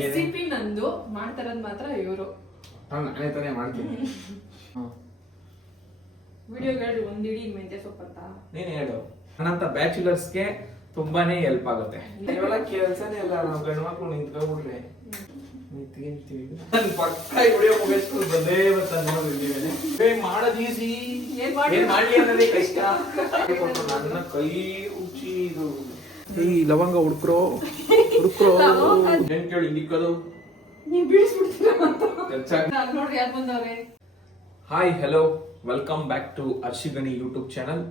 Recipe ನಂದು ಮಾಡ್ತಾರದ್ ಮಾತ್ರ ಇವರು ನಾನೇ ತಾನೇ ಮಾಡ್ತೀನಿ. ವಿಡಿಯೋಗಳು ಒಂದಿಡಿ ಮೆಂತ್ಯ ಸೊಪ್ಪಂತ ನೀನ್ ಹೇಳು. ನನ್ನಂತ ಬ್ಯಾಚುಲರ್ಸ್ಗೆ ತುಂಬಾನೇ ಹೆಲ್ಪ್ ಆಗುತ್ತೆ. ಇವೆಲ್ಲ ಕೆಲ್ಸನೇ ಇಲ್ಲ, ನಾವು ಗಂಡು ಮಕ್ಳು ನಿಂತ್ಕೊಂಡ್ಬಿಟ್ರೆ ಪಕ್ಕ ವಿಡಿಯೋ ಮುಗಿಸ್ಕೊಂಡು ಬಂದೇ ಬರ್ತಾನೆ ನೋಡಿದ್ದೀವಿ. ಮಾಡೋದು ಈಸಿ, ಏನ್ ಮಾಡಿ ಅನ್ನೋದೇ ಕಷ್ಟ. ನನ್ನ ಕೈ ರುಚಿ ಇದು. ಈ ಲವಂಗ ಹುಡುಕ್ರೋ ಏನ್ ಕೇಳಿ ಇಕ್ಕೋದು ನೀವು ಬೀಳಿಸ್ಬಿಡ್ತೀರಾ ನೋಡ್ರಿ ಯಾರು ಬಂದವ್ರೆ. Hi hello welcome back to Arshigani YouTube channel.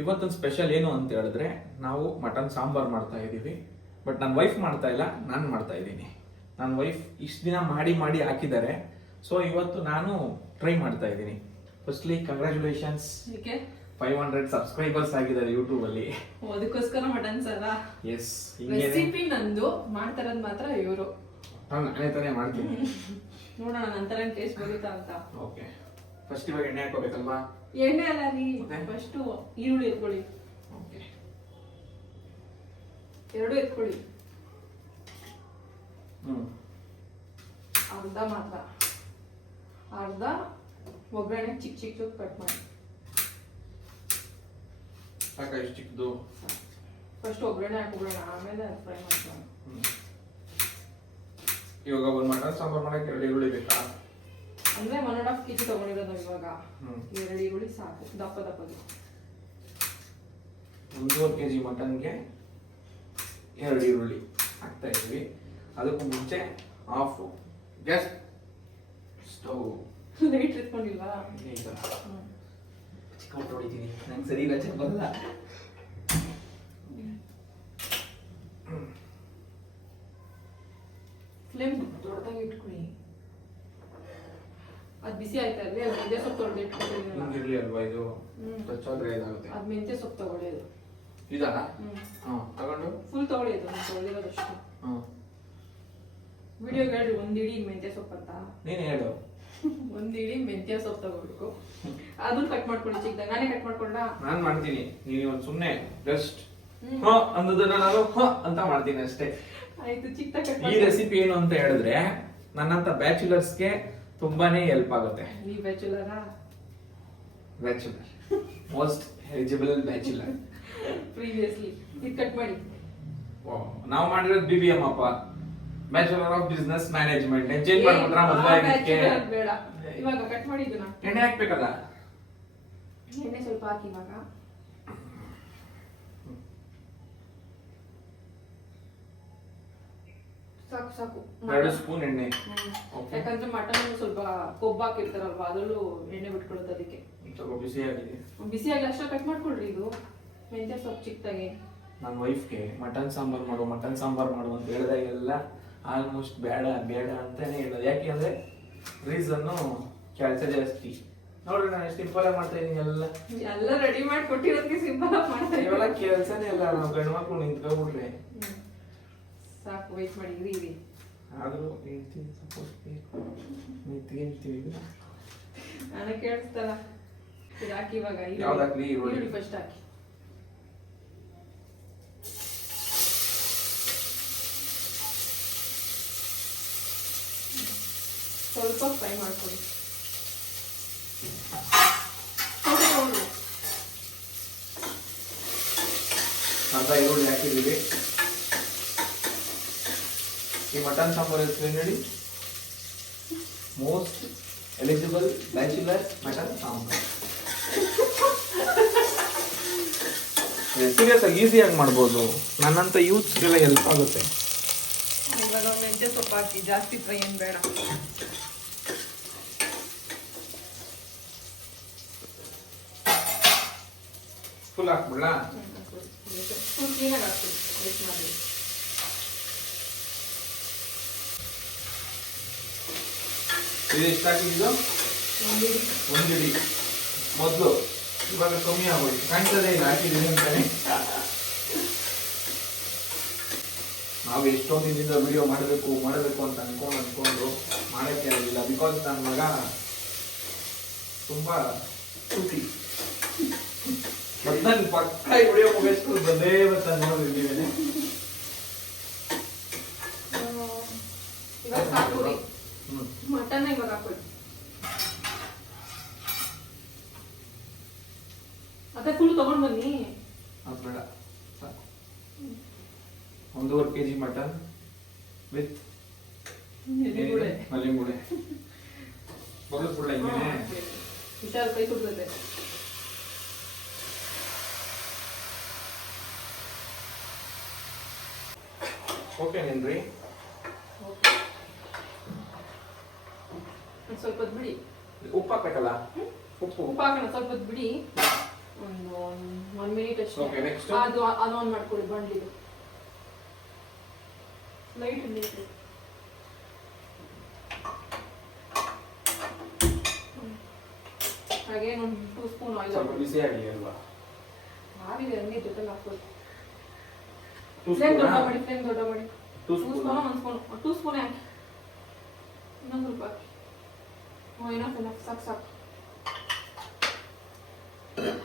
ಇವತ್ತೊಂದು ಸ್ಪೆಷಲ್ ಏನು ಅಂತ ಹೇಳಿದ್ರೆ, ನಾವು ಮಟನ್ ಸಾಂಬಾರ್ ಮಾಡ್ತಾ ಇದ್ದೀವಿ. ಬಟ್ ನನ್ನ ವೈಫ್ ಮಾಡ್ತಾ ಇಲ್ಲ, ನಾನು ಮಾಡ್ತಾ ಇದ್ದೀನಿ. ನನ್ನ ವೈಫ್ ಇಷ್ಟು ದಿನ ಮಾಡಿ ಹಾಕಿದ್ದಾರೆ. ಸೊ ಇವತ್ತು ನಾನು ಟ್ರೈ ಮಾಡ್ತಾ ಇದ್ದೀನಿ. ಫಸ್ಟ್ಲಿ ಕಂಗ್ರ್ಯಾಚುಲೇಷನ್ಸ್, 500 ಸಬ್ಸ್ಕ್ರೈಬರ್ಸ್ ಆಗಿದ್ದಾರೆ ಯೂಟ್ಯೂಬ್ ಅಲ್ಲಿ. ಅದಕ್ಕೋಸ್ಕರ ಮಟನ್ ಅಲ್ಲ. ಎಸ್, ರೆಸಿಪಿ ನಂದು ಮಾಡ್ತಾರದ್ ಮಾತ್ರ ಇವರು ನಾನೇ ತಾನೇ ಮಾಡ್ತೀನಿ. ನೋಡೋಣ ನಂತರ ಟೇಸ್ಟ್ ಬರುತ್ತಾ ಅಂತ. ಓಕೆ, ಫಸ್ಟ್ ಇವಾಗ ಎಣ್ಣೆ ಹಾಕೋಬೇಕಲ್ವಾ? ಎಣ್ಣೆ ಅಲ್ಲ ರೀ, ಫಸ್ಟ್ ಈರುಳ್ಳಿ ಎತ್ಕೊಳ್ಳಿ. ಓಕೆ, ಎರಡು ಎತ್ಕೊಳ್ಳಿ. ಅರ್ಧ ಮಾತ್ರ, ಅರ್ಧ ಒಗ್ಗರಣೆ ಚಿಕ್ಕ ಚಿಕ್ಕ ಕಟ್ ಮಾಡಿ. ಸಾಕ ಇಷ್ಟು ಚಿಕ್ಕದು? ಫಸ್ಟ್ ಒಗ್ಗರಣೆ ಹಾಕೋಬಿಡೋಣ, ಆಮೇಲೆ ಫ್ರೈ ಮಾಡ್ಕೊಳ್ಳೋಣ. ಇವಾಗ ಒಂದು ಮಟನ್ ಸಾಂಬಾರ್ ಮಾಡಕ್ಕೆ 2 ಈರುಳ್ಳಿ ಬೇಕಾ? ಅಂದ್ರೆ 1.5 kg ತಗೊಂಡಿರೋದು ನಾವು ಇವಾಗ. 2 ಈರುಳ್ಳಿ ಸಾಕು, ದಪ್ಪ ದಪ್ಪಗೆ. 1.5 kg ಮಟನ್ಗೆ 2 ಈರುಳ್ಳಿ ಹಾಕ್ತಾ ಇದ್ವಿ. ಅದಕ್ಕೂ ಮುಂಚೆ ಆಫ್ ಗ್ಯಾಸ್ ಸ್ಟವ್. ಲೈಟ್ ಇಟ್ಕೊಂಡಿಲ್ವಾ? ಚಿಕ್ಕ ಹೊಡಿತೀನಿ, ನಂಗೆ ಸರಿ ರಚನೆ ಬರಲ್ಲ. ಫ್ಲೇಮ್ ದೊಡ್ಡದಾಗಿ ಇಟ್ಕೊಳ್ಳಿ. ಅದು ಬಿಸಿ ಆಯ್ತಾ ಇರಲಿ. ಅದು ಮೆಂತ್ಯ ಸೊಪ್ಪು ತೊಳೆದು ಇಟ್ಕೊಂಡಿದ್ದೀನಲ್ಲ, ಹಿಂಗಿರ್ಲಿ ಅಲ್ವಾ ಇದು? ಟಚ್ಚಾದ್ರೆ ಇದಾಗುತ್ತೆ. ಅದು ಮೆಂತ್ಯ ಸೊಪ್ಪು ತಗೊಳ್ಳಿ. ಅದು ಇದಾ? ತಗೊಂಡು ಫುಲ್ ತಗೊಳ್ಳಿ. ಅದು ತೊಳೆದಿರೋದಷ್ಟು. ವಿಡಿಯೋಗಳು ಒಂದಿಡಿ ಮೆಂತ್ಯ ಸೊಪ್ಪು ಅಂತ. ನೀನ್ ಹೇಳು. ಒಂದಿಡಿ ಮೆಂತ್ಯ ಸೊಪ್ಪು ತಗೋಬೇಕು. ಅದನ್ನ ಕಟ್ ಮಾಡ್ಕೊಳ್ಳಿ ಚಿಕ್ಕದಾಗಿ. ನಾನೇ ಕಟ್ ಮಾಡ್ಕೊಂಡ? ನಾನ್ ಮಾಡ್ತೀನಿ, ನೀವು ಸುಮ್ನೆ ಜಸ್ಟ್ ಅನ್ನೋದನ್ನ ನಾನು ಅಂತ ಮಾಡ್ತೀನಿ ಅಷ್ಟೇ. ಆಯ್ತು, ಚಿಕ್ಕದಾಗಿ ಕಟ್. ಈ ರೆಸಿಪಿ ಏನು ಅಂತ ಹೇಳಿದ್ರೆ, ನನ್ನಂತ ಬ್ಯಾಚುಲರ್ಸ್ಗೆ ತುಂಬಾನೇ ಹೆಲ್ಪ್ ಆಗುತ್ತೆ. ನೀವು ಬ್ಯಾಚುಲರಾ? Bachelor, most eligible bachelor. Previously ಇದು ಕಟ್ ಮಾಡಿ. ನಾವು ಮಾಡಿರೋದು BBM ಅಪ್ಪ, bachelor of business management. Change ಮಾಡ್ಬಿಟ್ರ ಮೊದಲೇ? ಬೇಡ, ಇವಾಗ ಕಟ್ ಮಾಡಿ. ಇದನ್ನ ಎಣ್ಣೆ ಹಾಕ್ಬೇಕಲ್ಲ? ಎಣ್ಣೆ ಸ್ವಲ್ಪ ಹಾಕಿ ಇವಾಗ. ಸಾಕು ಸಾಕು, 2 ಸ್ಪೂನ್ ಎಣ್ಣೆ. ಯಾಕಂದ್ರೆ ಮಟನ್ ಸ್ವಲ್ಪ ಕೊಬ್ಬು ಹಾಕಿರ್ತಾರಲ್ವಾ, ಅದರಲ್ಲೂ ಎಣ್ಣೆ ಬಿಟ್ಕೊಳ್ಳೋದು. ಅದಕ್ಕೆ ಸ್ವಲ್ಪ ಬಿಸಿಯಾಗಿದೆ. ಬಿಸಿಯಾಗಿ ಅಷ್ಟೇ ಕಟ್ ಮಾಡ್ಕೊಳ್ರಿ. ಇದು ಮೆಂತ್ಯ ಸೊಪ್ಪು ಚಿಕ್ಕದಾಗಿ. ನನ್ನ ವೈಫ್ಗೆ ಮಟನ್ ಸಾಂಬಾರ್ ಮಾಡು ಅಂತ ಹೇಳಿದಾಗೆಲ್ಲ ಆಲ್ಮೋಸ್ಟ್ ಬೇಡ ಅಂತಾನೆ ಹೇಳೋದು. ಯಾಕೆ ಅಂದ್ರೆ ರೀಸನ್ನು ಕೆಲಸ ಜಾಸ್ತಿ. ನೋಡ್ರಿ, ನಾನು ಎಷ್ಟು ಸಿಂಪಲ್ ಆಗಿ ಮಾಡ್ತಾ ಇದೀನಿ. ಎಲ್ಲ ರೆಡಿ ಮಾಡಿ ಕೊಟ್ಟಿರೋದಕ್ಕೆ ಸಿಂಪಲ್ ಆಗಿ ಮಾಡ್ತಾ ಇದೀನಿ. ಇವೆಲ್ಲ ಕೆಲಸನೇ ಇಲ್ಲ, ನಾವು ಗಂಡು ಮಕ್ಳು ನಿಂತ್ಕೊಂಡ್ಬಿಟ್ರೆ ಸಾಕು. ವೇಟ್ ಮಾಡಿ, ಇರಿ. ಆದ್ರೂ ಹೇಳ್ತೀನಿ, ಸಪೋರ್ಟ್ ಬೇಕು. ನಿಂತ್ಕೊಂತೀವಿ. ನಾನು ಕೇಳಿಸ್ತಲ್ಲ. ಇದು ಹಾಕಿ ಇವಾಗ. ಯಾವ್ದು ಹಾಕ್ಲಿ? ಈರುಳ್ಳಿ ಫಸ್ಟ್ ಹಾಕಿ. ಸ್ವಲ್ಪ ಫ್ರೈ ಮಾಡ್ಕೊಳ್ಳಿ. ಅರ್ಧ ಈರುಳ್ಳಿ ಹಾಕಿದ್ದೀವಿ. ಈ ಮಟನ್ ಸಾಂಬಾರ್ ಹೆಸರು ಹೇಳಿ? Most eligible bachelor mutton sambar. Serious ಆಗಿ ಈಸಿಯಾಗಿ ಮಾಡ್ಬೋದು. ನನ್ನಂತ ಯೂತ್ಸ್ಗೆಲ್ಲ ಹೆಲ್ಪ್ ಆಗುತ್ತೆ. ಇವಾಗ ಮೆಂತ್ಯ ಸೊಪ್ಪು ಹಾಕಿ. ಜಾಸ್ತಿ ಫ್ರೈ ಏನು ಬೇಡ. ಫುಲ್ ಹಾಕ್ಬಿಡ್ಲಾ? ಫುಲ್ ಕ್ಲೀನಾಗಿ ಹಾಕ್ತೀವಿ. ವೇಸ್ಟ್ ಮಾಡಿ. ಇದು ಎಷ್ಟು ಹಾಕಿದ್ದು? ಒಂದಿಡಿ ಮೊದಲು. ಇವಾಗ ಕಮ್ಮಿ ಆಗೋಯ್ತು, ಕಾಣ್ತದೆ ಇಲ್ಲ ಹಾಕಿದ್ದೀನಿ ಅಂತಾನೆ. ನಾವು ಎಷ್ಟೊಂದಿನಿಂದ ವಿಡಿಯೋ ಮಾಡಬೇಕು ಅಂತ ಅನ್ಕೊಂಡು ಮಾಡಕ್ಕೆ ಆಗಿಲ್ಲ. ಬಿಕಾಸ್ ನನ್ನ ಮಗ ತುಂಬಾ ಸುಟಿ. ನನ್ನ ಪಕ್ಕ ವಿಡಿಯೋ ಮುಗಿಸ್ಕೊಂಡು ಬಂದೇ ಬರ್ತಾನೆ ನೋಡಿದ್ದೀವಿ. ಇವಾಗ ಸಾಕುಡಿ ಹ್ಮ್ ಮಟನ್ ಇವಾಗ ಹಾಕೊಳ್ಳಿ. ಮತ್ತೆ ಫುಲ್ ತಗೊಂಡ್ ಬನ್ನಿ. ಅದು ಬೇಡ ಸಾಕು. 1.5 kg ಮಟನ್ ವಿತ್ ಮಲ್ಲಿಂಗುಡೆ ಬಗ್ಲು ಕೂಡ ಹಿಂಗೇನೆ. ಹುಷಾರು, ಕೈ ಸುಡ್ತದೆ. ಓಕೆನೇನ್ರಿ? ಸ್ವಲ್ಪ ಹೊತ್ತು ಬಿಡಿ. ಉಪ್ಪು ಹಾಕ್ಬೇಕಲ್ಲ? ಉಪ್ಪು ಹಾಕೋಣ, ಸ್ವಲ್ಪ ಹೊತ್ತು ಬಿಡಿ. ಒಂದು 1 ಮಿನಿಟ್ Okay, next? ಅಷ್ಟೇ. ಅದು ಆನ್ ಮಾಡ್ಕೊಳ್ಳಿ ಬಂಡ್ಲಿದು. ಲೈಟ್ ನೀರು ಹಾಗೆ ಒಂದು 2 ಸ್ಪೂನ್ ಆಯಿಲ್ ಸ್ವಲ್ಪ ಬಿಸಿ ಆಗಲಿ ಅಲ್ವಾ? ಆಗಿದೆ, ಹಂಗೆ ಜೊತೆಗೆ ಹಾಕೊಳ್ಳಿ. 2 ಫ್ಲೇಮ್ ದೊಡ್ಡ ಸ್ಪೂನ್ ಮಾಡಿ, ಫ್ಲೇಮ್ ದೊಡ್ಡ ಮಾಡಿ. 2 2 ಸ್ಪೂನ್ ಸ್ಪೂನ್, 1 ಸ್ಪೂನ್, 2 ಸ್ಪೂನ್ ಹಾಕಿ. ಇನ್ನೊಂದು ಸ್ವಲ್ಪ ಹಾಕಿ. ಏನೋ ಸಾಕು ಸಾಕು.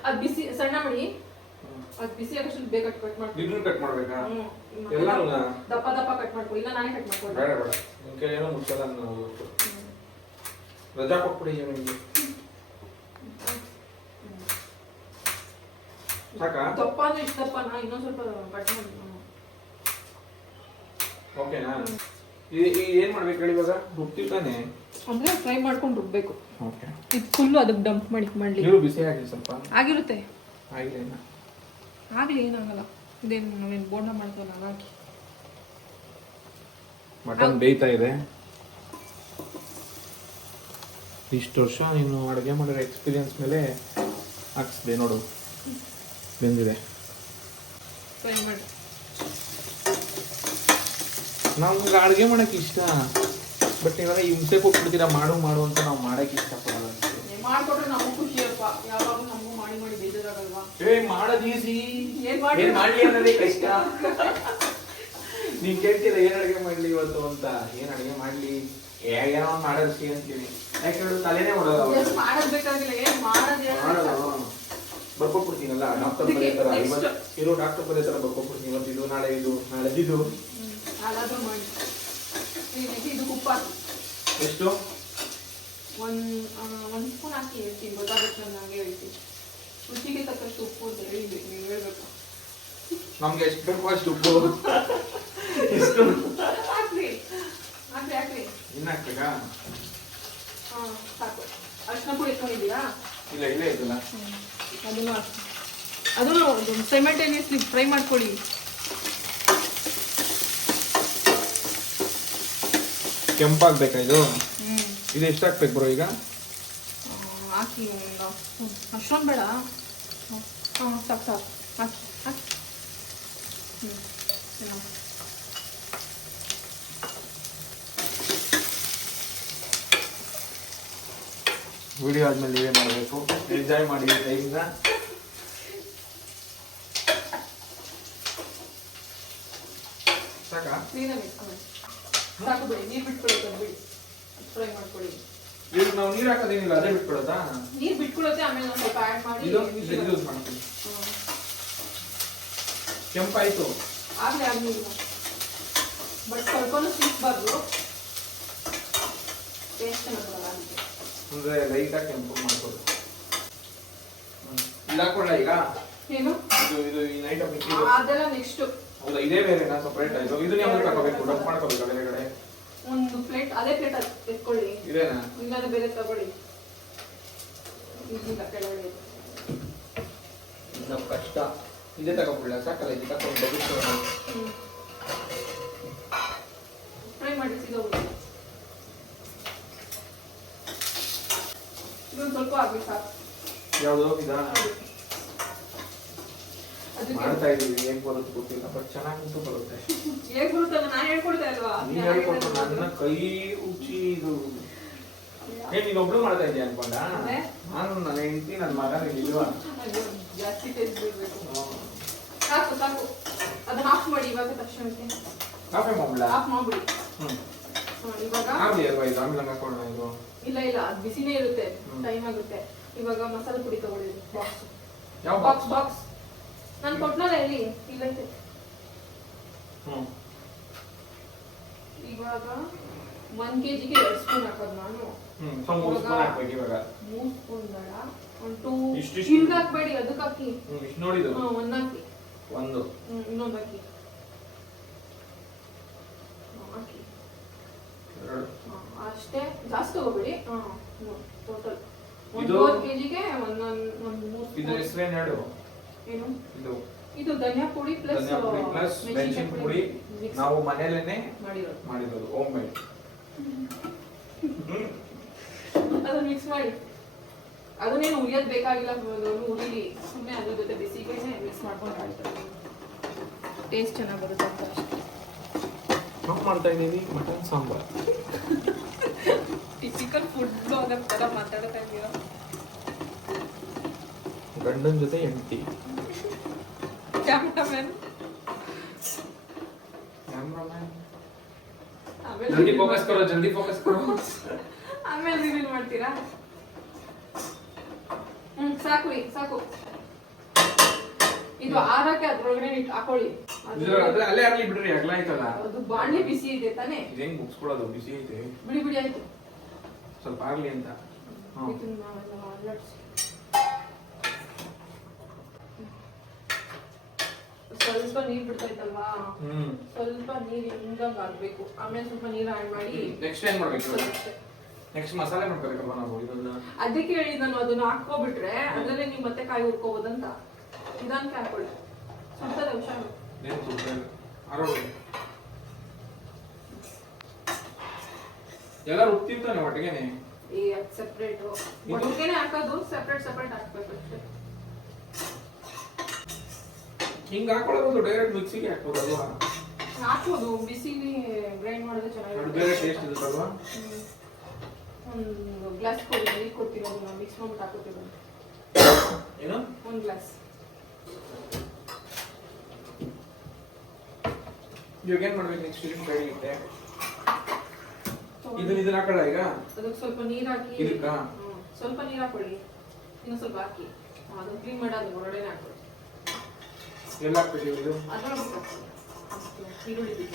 ಅದು ಬಿಸಿ ಸಣ್ಣ ಮಾಡಿ. ಅದು ಬಿಸಿ ಆಗಷ್ಟು ಬೇಕಾ ಕಟ್ ಮಾಡ್ಕೊಳ್ಳಿ. ಇದನ್ನು ಕಟ್ ಮಾಡ್ಬೇಕಾ? ಎಲ್ಲಾನು ದಪ್ಪ ದಪ್ಪ ಕಟ್ ಮಾಡ್ಕೊಳ್ಳಿ. ಇಲ್ಲ ನಾನೇ ಕಟ್ ಮಾಡ್ಕೊಳ್ಳಿ. ಬೇಡ ಬೇಡ, ನಿನ್ ಕೈ ಏನೋ ಮುಚ್ಚಲ್ಲ ನಾವು ರಜಾ ಕೊಟ್ಬಿಡಿ ನಿಮಗೆ. ಸಾಕಾ? ದಪ್ಪ ಅಂದ್ರೆ ಇಷ್ಟು ದಪ್ಪನಾ? ಇನ್ನೊಂದು ಸ್ವಲ್ಪ ಕಟ್ ಮಾಡಿ. ಓಕೆನಾ? ಇದು ಏನ್ ಮಾಡ್ಬೇಕು ಹೇಳಿ ಇವಾಗ? ರುಬ್ತಿ ತಾನೆ? ಅಂದ್ರೆ ಫ್ರೈ ಮಾಡ್ಕೊಂಡು ರುಬ್ಬೇಕು. ಓಕೆ. ಇದು ಫುಲ್ಲು ಅದಕ್ಕೆ ಡಂಪ್ ಮಾಡಿ. ನೀರು ಬಿಸಿ ಆಗಲಿ ಸ್ವಲ್ಪ. ಆಗಿರುತ್ತೆ. ಆಗಿಲ್ಲ ಆಗ್ಲಿ, ಏನಾಗಲ್ಲ. ಇದೇನು ನಾವೇನು ಬೋಂಡ ಮಾಡ್ತೀವಲ್ಲ ಹಾಕಿ. ಮಟನ್ ಬೇಯ್ತಾ ಇದೆ. ಇಷ್ಟು ವರ್ಷ ನೀನು ಅಡುಗೆ ಮಾಡಿರೋ ಎಕ್ಸ್ಪೀರಿಯನ್ಸ್ ಮೇಲೆ ಹಾಕ್ಸಿದೆ ನೋಡು, ಬೆಂದಿದೆ. ಫ್ರೈ ಮಾಡಿ. ನಮ್ಗೆ ಅಡುಗೆ ಮಾಡಕ್ಕೆ ಇಷ್ಟ, ಬಟ್ ನೀವೆಲ್ಲ ಹಿಂಸೆ ಕೊಟ್ಬಿಡ್ತೀರಾ ಮಾಡು ಅಂತ ನಾವು ಮಾಡಕ್ಕೆ ಇಷ್ಟಪಡಲ್ಲ. ಮಾಡ್ಕೊಟ್ರೆ ನಮಗೂ ಖುಷಿಯಪ್ಪ. ಯಾವಾಗ ನಮಗೂ ಮಾಡಿ ಬೇಜಾರಾಗಲ್ವಾ? ಮಾಡೋದು ಈಸಿ, ಏನ್ ಮಾಡಿ ಮಾಡ್ಲಿ ಅನ್ನೋದೇ ಕಷ್ಟ. ನೀನ್ ಕೇಳ್ತಿಲ್ಲ ಏನ್ ಅಡುಗೆ ಮಾಡ್ಲಿ ಇವತ್ತು ಅಂತ. ಏನ್ ಅಡುಗೆ ಮಾಡ್ಲಿ, ಏನೋ ಮಾಡೋದು ಸಿ ಅಂತೀನಿ. ಯಾಕೆ ಹೇಳು, ತಲೆನೇ ಹೊಡೋದು. ಮಾಡೋದ್ ಬೇಕಾಗಿಲ್ಲ, ಏನ್ ಮಾಡೋದು ಬರ್ಕೊಟ್ಬಿಡ್ತೀನಲ್ಲ ಡಾಕ್ಟರ್ ಬರೀ ತರ. ಇರೋ ಡಾಕ್ಟರ್ ಬರೀ ತರ ಬರ್ಕೊಟ್ಬಿಡ್ತೀನಿ. ಇವತ್ತು ಇದು, ನಾಳೆ ಇದು, ನಾಳೆ ಇದು. ಹಾಗಾದ್ರೂ ಮಾಡಿ. ಇದು ಉಪ್ಪು ಹಾಕಿ. ಎಷ್ಟು? ಒಂದು ಸ್ಪೂನ್ ಹಾಕಿ ಹೇಳ್ತೀನಿ. ಗೊತ್ತಾಗುತ್ತೆ, ನನಗೆ ಹೇಳ್ತೀನಿ. ರುಚಿಗೆ ತಕ್ಕಷ್ಟು ಉಪ್ಪು ಅಂತ ಹೇಳಿದ್ವಿ, ನೀವು ಹೇಳ್ಬೇಕು. ನಮ್ಗೆ ಎಷ್ಟು ಬೇಕು ಅಷ್ಟು ಉಪ್ಪು. ಎಷ್ಟು ಹಾಕ್ರಿ ಹಾಕ್ರಿ ಹಾಕ್ರಿ. ಇನ್ನು ಹಾಕ್ಬೇಕಾ? ಸಾಕು. ಅರ್ಶಿನ ಪುಡಿ ಎತ್ಕೊಂಡಿದ್ದೀರಾ? ಇಲ್ಲ ಇಲ್ಲೇ ಇದ್ದಲ್ಲ. ಅದನ್ನು ಹಾಕಿ. ಅದನ್ನು ಸೈಮಲ್ಟೇನಿಯಸ್ಲಿ ಫ್ರೈ ಮಾಡ್ಕೊಳ್ಳಿ. ಕೆಂಪಾಗ್ಬೇಕಾ ಇದು? ಇದು ಎಷ್ಟು ಹಾಕ್ಬೇಕು ಬ್ರೋ ಈಗ? ಹಾಕಿ ಅಷ್ಟೊಂದು ಬೇಡ. ಹಾಂ ಸಾಕು ಸಾಕು. ಹಾಕಿ ಹಾಕಿ. ವಿಡಿಯೋ ಆದ್ಮೇಲೆ ನೀವೇ ಮಾಡಬೇಕು. ಎಂಜಾಯ್ ಮಾಡಿ ಟೈಮ್ನ. ಸಾಕಾ? ನೀರಲ್ಲಿ ಸಾಕು ಬಿಡಿ. ನೀರು ಬಿಟ್ಕೊಳ್ಳೋದು ಬಿಡಿ. ಫ್ರೈ ಮಾಡ್ಕೊಳ್ಳಿ. ಈಗ ನಾವು ನೀರು ಹಾಕೋದೇನಿಲ್ಲ, ಅದೇ ಬಿಟ್ಕೊಳ್ಳೋದಾ? ನೀರು ಬಿಟ್ಕೊಳ್ಳುತ್ತೆ, ಆಮೇಲೆ ನಾವು ಸ್ವಲ್ಪ ಆ್ಯಡ್ ಮಾಡಿ ಯೂಸ್ ಮಾಡ್ತೀವಿ. ಕೆಂಪಾಯ್ತು ಆಗಲೇ ಆಗಲಿಲ್ಲ, ಬಟ್ ಸ್ವಲ್ಪನೂ ಸಿಕ್ಬಾರ್ದು. ಟೇಸ್ಟ್ ಚೆನ್ನಾಗಿ ಅಂದ್ರೆ ಲೈಟಾಗಿ ಕೆಂಪು ಮಾಡ್ಕೊಳ್ಳಿ. ಇದು ಹಾಕೊಳ್ಳ ಈಗ? ಏನು ಇದು ಈ ಐಟಮ್ ಅದೆಲ್ಲ ನೆಕ್ಸ್ಟ್. ಹೌದಾ? ಇದೇ ಬೇರೆನಾ ಸಪರೇಟ್ ಆಯ್ತು? ಇದನ್ನ ಯಾವಾಗ ತಗೋಬೇಕು? ಡಂಪ್ ಮಾಡ್ಕೋಬೇಕಾ ಬೇರೆ ಕಡೆ? ಒಂದು ಪ್ಲೇಟ್ ಅದೇ ಪ್ಲೇಟ್ ಎತ್ಕೊಳ್ಳಿ. ಇದೇನಾ? ಇಲ್ಲಾಂದ್ರೆ ಬೇರೆ ತಗೊಳ್ಳಿ. ಇಲ್ಲ ಕೆಳಗಡೆ ನಮ್ಮ ಕಷ್ಟ. ಇದೇ ತಗೋಬಿಡ್ಲ? ಸಾಕಲ್ಲ ಇದು ತಗೊಂಡು ಫ್ರೈ ಮಾಡಿ ಸಿಗೋದು. ಇದೊಂದು ಸ್ವಲ್ಪ ಆಗ್ಬೇಕು ಸಾಕು. ಯಾವುದು ಇದಾ? ಅದಕ್ಕೆ ಮಾಡ್ತಾ ಇದೀವಿ, ಏನ್ ಬರುತ್ತೆ ಗೊತ್ತಿಲ್ಲ, ಬಟ್ ಚೆನ್ನಾಗಂತೂ ಬರುತ್ತೆ. ಹೇಗ್ ಬರುತ್ತೆ ನಾನು ಹೇಳ್ಕೊಡ್ತಾ ಇಲ್ವಾ? ನೀನ್ ಹೇಳ್ಕೊಟ್ಟು ನನ್ನ ಕೈ ರುಚಿ ಇದು. ಏನ್ ನೀನ್ ಒಬ್ಳು ಮಾಡ್ತಾ ಇದೀಯ ಅನ್ಕೊಂಡ? ನಾನು ನನ್ನ ಹೆಂಡತಿ ನನ್ನ ಮಗ ಇಲ್ವಾ? ಜಾಸ್ತಿ ಟೇಸ್ಟ್ ಬಿಡ್ಬೇಕು. ಸಾಕು ಸಾಕು. ಅದನ್ನ ಆಫ್ ಮಾಡಿ ಇವಾಗ ತಕ್ಷಣಕ್ಕೆ. ಕಾಫಿ ಮಾಡ್ಬಿಡ? ಆಫ್ ಮಾಡ್ಬಿಡಿ. ಇವಾಗ ಆಗ್ಲಿ ಅಲ್ವಾ ಇದು? ಆಮೇಲೆ ಹಾಕೋಣ ಇದು. ಇಲ್ಲ ಇಲ್ಲ, ಅದು ಬಿಸಿನೇ ಇರುತ್ತೆ, ಟೈಮ್ ಆಗುತ್ತೆ. ಇವಾಗ ಮಸಾಲೆ ಪುಡಿ ತಗೊಳ್ಳಿ. ಬಾಕ್ಸ್. ಯಾವ ಬಾಕ್ಸ್? ಬಾಕ್ಸ್ ನಾನು ಕೊಟ್ನಲ್ಲ, ಎಲ್ಲಿ ಇಲ್ಲೈತೆ. ಹ್ಮ್. ಇವಾಗ 1 kgಗೆ 2 ಸ್ಪೂನ್ ಹಾಕೋದು ನಾನು. ಸೊ 3 ಸ್ಪೂನ್ ಹಾಕ್ಬೇಕು ಇವಾಗ. 3 ಸ್ಪೂನ್ ಬೇಡ, 1 ಇಷ್ಟು 2 ಇಲ್ಲಿ ಹಾಕ್ಬೇಡಿ, ಅದಕ್ಕೆ ಹಾಕಿ. ಇಷ್ಟು ನೋಡಿದ್ದು. 1 ಹಾಕಿ. 1 ಇನ್ನೊಂದು ಹಾಕಿ. ಹಾಕಿ 2 ಅಷ್ಟೇ, ಜಾಸ್ತಿ ತಗೋಬೇಡಿ. ಟೋಟಲ್ ಇದು 4 kgಗೆ 1 3 ಇದು ಹೆಸರೇನು ಹೇಳು? ಏನು ಇದು ಧನಿಯಾ ಪುಡಿ ಪ್ಲಸ್ ಮೆಣಸಿನ ಪುಡಿ ನಾವು ಮನೆಯಲ್ಲೇನೆ ಮಾಡಿರೋದು ಹೋಮ್ ಮೇಡ್. ಅದನ್ನ ಮಿಕ್ಸ್ ಮಾಡಿ, ಅದನ್ನೇನು ಉರಿಯೋದು ಬೇಕಾಗಿಲ್ಲ, ಉರಿಲಿ, ಸುಮ್ಮನೆ ಅದ್ರ ಜೊತೆ ಬಿಸಿಗೆ ಮಿಕ್ಸ್ ಮಾಡ್ಕೊಂಡು ಆಡ್ತಾರೆ, ಟೇಸ್ಟ್ ಚೆನ್ನಾಗಿ ಬರುತ್ತೆ ಅಂತ ಅಷ್ಟೇ. ನಾವು ಮಾಡ್ತಾ ಇದ್ದೀವಿ mutton sambar. Typical food blogger ಥರ ಮಾತಾಡ್ತಾ ಇದ್ದೀರಾ. ಗಂಡನ ಜೊತೆ ಹೆಂಡತಿ. ಕ್ಯಾಮ್ರಾಮನ್ ಜಲ್ದಿ ಫೋಕಸ್ ಕರೋ, ಜಲ್ದಿ ಫೋಕಸ್ ಕರೋ. ಆಮೇಲೆ ರಿವೀಲ್ ಮಾಡ್ತೀರಾ? ಸಾಕು ರೀ, ಸಾಕು. ಇದು ಆರಕ್ಕೆ ಅದ್ರೊಳಗಡೆ ಹಾಕೊಳ್ಳಿ. ಅಲ್ಲೇ ಆಗ್ಲಿ ಬಿಡ್ರಿ, ಅಗ್ಲ ಆಯ್ತಲ್ಲ. ಅದು ಬಾಣ್ಲಿ ಬಿಸಿ ಇದೆ ತಾನೇ? ಇದೇನ್ ಮುಗಿಸ್ಕೊಳ್ಳೋದು, ಬಿಸಿ ಐತೆ. ಬಿಡಿ ಬಿಡಿ ಆಯ್ತು, ಸ್ವಲ್ಪ ಆಗ್ಲಿ ಅಂತ. ಸ್ವಲ್ಪ ನೀರ್ ಬಿಡ್ತೈತಲ್ವಾ, ಸ್ವಲ್ಪ ನೀರ್ ಹಿಂಗಂಗ್ ಆಗ್ಬೇಕು. ಆಮೇಲೆ ಸ್ವಲ್ಪ ನೀರ್ ಆಡ್ ಮಾಡಿ. ನೆಕ್ಸ್ಟ್ ಏನ್ ಮಾಡ್ಬೇಕು? ನೆಕ್ಸ್ಟ್ ಮಸಾಲೆ ಮಾಡ್ಬೇಕಲ್ವಾ ನಾವು ಇದನ್ನ? ಅದಕ್ಕೆ ಹೇಳಿ ನಾನು, ಅದನ್ನ ಹಾಕೋಬಿಟ್ರೆ ಅದ್ರಲ್ಲೇ ನೀವು ಮತ್ತೆ ಕಾಯಿ ಹುರ್ಕೋಬೋದಂತ. ನಿಧಾನಕ್ಕೆ ಹಾಕೊಳ್ಳಿ, ಸುಡ್ತದೆ, ಹುಷಾರು. ಏನು ಸುಡ್ತದೆ? ಆರೋಗ್ಯ ಎಲ್ಲ ರುಬ್ತಿರ್ತಾನೆ ಒಟ್ಟಿಗೆನೆ. ಈ ಸೆಪರೇಟ್ ಒಟ್ಟಿಗೆನೆ ಹಾಕೋದು, ಸೆಪರೇಟ್ ಹಾಕ್ಬೇಕು ಅಷ್ಟೇ. ಹಿಂಗ ಹಾಕೊಳ್ಳೋದು ಡೈರೆಕ್ಟ್ ಮಿಕ್ಸಿಗೆ ಹಾಕ್ಬೋದಲ್ವಾ? ಹಾಕ್ಬೋದು, ಬಿಸಿಲಿ ಗ್ರೈಂಡ್ ಮಾಡಿದ್ರೆ ಚೆನ್ನಾಗಿರುತ್ತೆ, ಬೇರೆ ಟೇಸ್ಟ್ ಇರುತ್ತಲ್ವಾ? ಒಂದು ಗ್ಲಾಸ್ ಕೊಡಿ, ನೀರು ಕೊಡ್ತಿರೋದು ನಾವು ಮಿಕ್ಸ್ ಮಾಡ್ಬಿಟ್ಟು ಹಾಕೋತಿರೋದು. ಏನು? 1 ಗ್ಲಾಸ್. ಇವಾಗ ಏನ್ ಮಾಡ್ಬೇಕು ನೆಕ್ಸ್ಟ್? ಕೈ ಇಟ್ಟೆ ಇದನ್ನ ಹಾಕೊಳ್ಳ ಈಗ. ಅದಕ್ಕೆ ಸ್ವಲ್ಪ ನೀರು ಹಾಕಿ, ಸ್ವಲ್ಪ ನೀರು ಹಾಕೊಳ್ಳಿ, ಇನ್ನು ಸ್ವಲ್ಪ ಹಾಕಿ, ಅದನ್ನ ಕ್ಲೀನ್ ಮಾಡಿ ಅದು ಹೊರಗಡೆ ಹಾಕೊಳ್ಳಿ. ಎಲ್ಲ ಹಾಕ್ಬೇಕು ಇದು? ಅದ್ರೊಳಗೆ ಈರುಳ್ಳಿ ಬೀಜ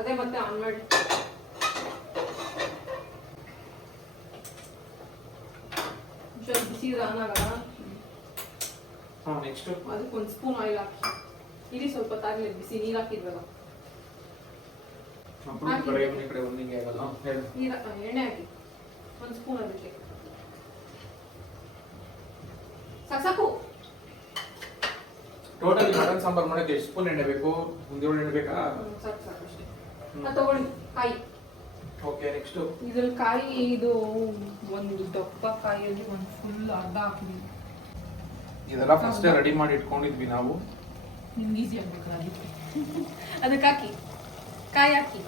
ಅದೇ ಮತ್ತೆ ಆನ್ ಮಾಡಿ. ಬಿಸಿ ಆನ್ ಆಗಲ್ಲ. ನೆಕ್ಸ್ಟ್ ಅದಕ್ಕೆ 1 ಸ್ಪೂನ್ ಆಯಿಲ್ ಹಾಕಿ, ಇರಿ ಸ್ವಲ್ಪ ತಾಗ್ಲಿ, ಬಿಸಿ ನೀರು ಹಾಕಿದ್ವಲ್ಲ, ಎಣ್ಣೆ ಹಾಕಿ 1 ಸ್ಪೂನ್, ಅದಕ್ಕೆ ಸಾಕು. ಟೋಟಲ್ ಮಟನ್ ಸಾಂಬಾರ್ ಮಾಡಕ್ಕೆ ಎಷ್ಟು ಸ್ಪೂನ್ ಎಣ್ಣೆ ಬೇಕು? 1 ಎಣ್ಣೆ ಬೇಕಾ? ಸಾಕು ಅಷ್ಟೇ. ತಗೊಳ್ಳಿ ಕಾಯಿ. ಓಕೆ, ನೆಕ್ಸ್ಟ್ ಇದ್ರಲ್ಲಿ ಕಾಯಿ, ಇದು ಒಂದು ದಪ್ಪ ಕಾಯಿಯಲ್ಲಿ ಒಂದು ಫುಲ್ ಅರ್ಧ ಹಾಕಿದ್ವಿ. ಇದೆಲ್ಲ ಫಸ್ಟ್ ರೆಡಿ ಮಾಡಿ ಇಟ್ಕೊಂಡಿದ್ವಿ ನಾವು, ನಿಮ್ಗೆ ಈಸಿ ಆಗ್ಬೇಕು ಅದಕ್ಕೆ. ಅದಕ್ಕೆ ಹಾಕಿ, ಕಾಯಿ ಹಾಕಿ.